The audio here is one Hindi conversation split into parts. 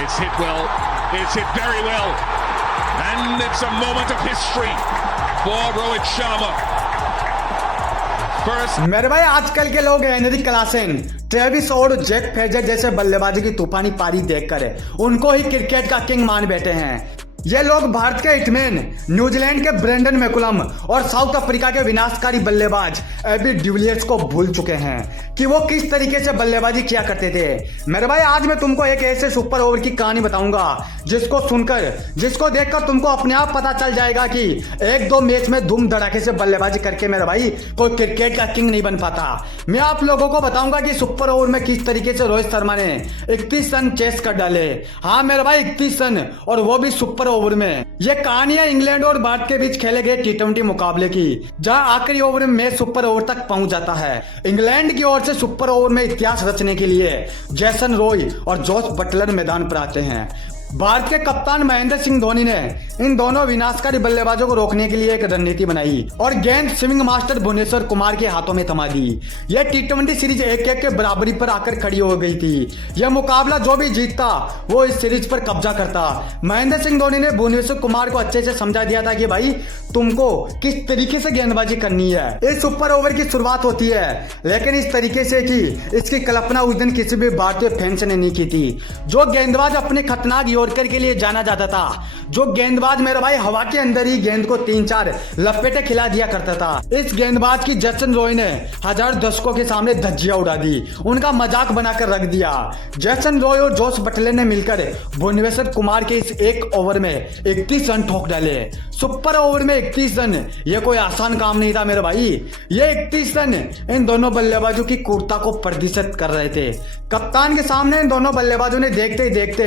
It's hit well. It's hit very well. And it's a moment of history for Rohit Sharma. First. मेरे भाई आजकल के लोग एनरिक क्लासन, ट्रेविस और जैक फ्रेजर जैसे बल्लेबाजी की तूफानी पारी देखकर उनको ही क्रिकेट का किंग मान बैठे हैं। ये लोग भारत के हिटमैन, न्यूजीलैंड के ब्रेंडन मैकुलम और साउथ अफ्रीका के विनाशकारी बल्लेबाज एबी डिविलियर्स को भूल चुके हैं कि वो किस तरीके से बल्लेबाजी किया करते थे। मेरे भाई आज मैं तुमको एक ऐसे सुपर ओवर की कहानी बताऊंगा जिसको सुनकर, जिसको देखकर तुमको अपने आप पता चल जाएगा कि एक दो मैच में धूम धड़ाके से बल्लेबाजी करके मेरे भाई कोई क्रिकेट का किंग नहीं बन पाता। मैं आप लोगों को बताऊंगा कि सुपर ओवर में किस तरीके से रोहित शर्मा ने 31 रन चेस कर डाले। हाँ मेरे भाई 31 रन, और वो भी सुपर ओवर में। ये कहानी है इंग्लैंड और भारत के बीच खेले गए टी20 मुकाबले की, जहां आखिरी ओवर में मैच सुपर ओवर तक पहुंच जाता है। इंग्लैंड की ओर से सुपर ओवर में इतिहास रचने के लिए जेसन रॉय और जॉस बटलर मैदान पर आते हैं। भारत के कप्तान महेंद्र सिंह धोनी ने इन दोनों विनाशकारी बल्लेबाजों को रोकने के लिए एक रणनीति बनाई और गेंद स्विंग मास्टर भुवनेश्वर कुमार के हाथों में थमा दी। यह टी20 सीरीज 1-1 के बराबरी पर आकर खड़ी हो गई थी। यह मुकाबला जो भी जीतता वो इस सीरीज पर कब्जा करता। महेंद्र सिंह धोनी ने भुवनेश्वर कुमार को अच्छे से समझा दिया था कि भाई तुमको किस तरीके से गेंदबाजी करनी है। इस सुपर ओवर की शुरुआत होती है, लेकिन इस तरीके से कि इसकी कल्पना उस दिन किसी भी भारतीय फैंस ने नहीं की थी। जो गेंदबाज अपने खतरनाक यॉर्कर के लिए जाना जाता था, जो गेंदबाज मेरे भाई हवा के अंदर ही गेंद को 3-4 लपेटे खिला दिया करता था, इस गेंदबाज की जेसन रॉय ने हजार दर्शकों के सामने धज्जियां उड़ा दी, उनका मजाक बनाकर रख दिया। जेसन रॉय और जॉस बटलर ने मिलकर भुवनेश्वर कुमार के इस एक ओवर में 31 रन ठोक डाले। सुपर ओवर में 31 रन ये कोई आसान काम नहीं था मेरे भाई। ये 31 रन इन दोनों बल्लेबाजों की क्रूरता को प्रदर्शित कर रहे थे। कप्तान के सामने इन दोनों बल्लेबाजों ने देखते ही देखते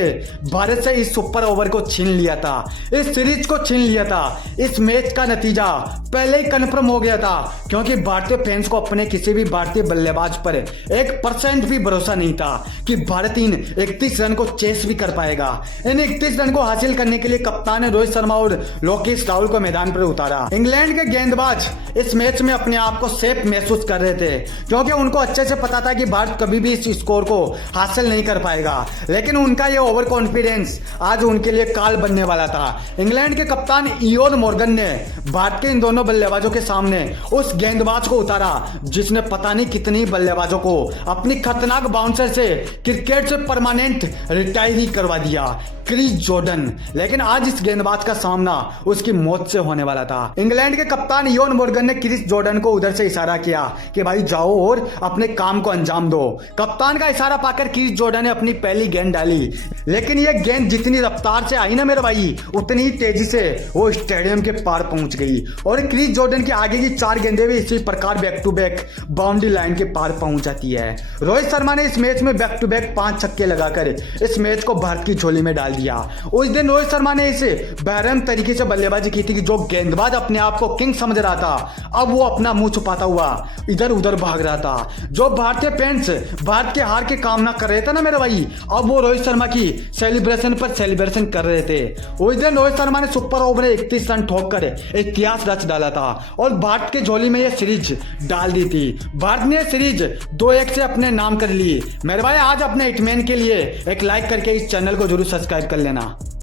भारत से इस सुपर ओवर को छीन लिया था, इस सीरीज को छीन लिया था। इस मैच का नतीजा पहले ही कन्फर्म हो गया था, क्योंकि भारतीय फैंस को अपने किसी भी भारतीय बल्लेबाज पर 1% भी भरोसा नहीं था कि भारत इन 31 रन को चेस भी कर पाएगा। इन 31 रन को हासिल करने के लिए कप्तान ने रोहित शर्मा और लोकेश राहुल को मैदान पर उतारा। इंग्लैंड के गेंदबाज इस मैच में अपने आप को सेफ महसूस कर रहे थे, क्योंकि उनको अच्छे से पता था कि भारत कभी भी इस स्कोर को हासिल नहीं कर पाएगा। लेकिन उनका ये ओवर कॉन्फिडेंस आज उनके लिए काल बनने वाला था। इंग्लैंड के कप्तान इयोन मॉर्गन ने भारत के इन दोनों बल्लेबाजों के सामने उस गेंदबाज को उतारा जिसने पता नहीं कितनी बल्लेबाजों को अपनी खतरनाक बाउंसर से क्रिकेट से परमानेंट रिटायर ही करवा दिया, क्रिस जॉर्डन। लेकिन आज इस गेंदबाज का सामना उसकी मौत से होने वाला था। इंग्लैंड के कप्तान इयोन मॉर्गन ने क्रिस जॉर्डन को उधर से इशारा किया कि भाई जाओ और अपने काम को अंजाम दो। कप्तान का इशारा पाकर क्रिस जॉर्डन ने अपनी पहली गेंद डाली, लेकिन यह गेंद जितनी रफ्तार से आई ना मेरे भाई, उतनी ही तेजी से वो स्टेडियम के पार पहुंच गई और क्रिस जॉर्डन के आगे की 4 गेंदें भी इसी प्रकार back to back boundary line के पार पहुंच जाती है। रोहित शर्मा ने इस मैच में बैक टू बैक 5 छक्के लगाकर इस मैच को भारत की झोली में डाल दिया। उस दिन रोहित शर्मा ने इसे बेरहम तरीके से बल्लेबाजी की थी कि जो गेंदबाज अपने आप को किंग समझ रहा था, अब वो अपना मुंह छुपाता हुआ इधर उधर भाग रहा था। जो भारतीय फैंस भारत के हार की कामना कर रहे थे ना मेरे भाई, अब वो रोहित शर्मा की सेलिब्रेशन पर सेलिब्रेशन कर रहे थे। उस दिन रोहित शर्मा ने सुपर ओवर में 31 रन ठोक कर इतिहास रच डाला था और भारत के झोली में यह सीरीज डाल दी थी। भारत ने सीरीज 2-1 से अपने नाम कर ली। मेरे भाई आज अपने हिटमैन के लिए एक लाइक करके इस चैनल को जरूर सब्सक्राइब कर लेना।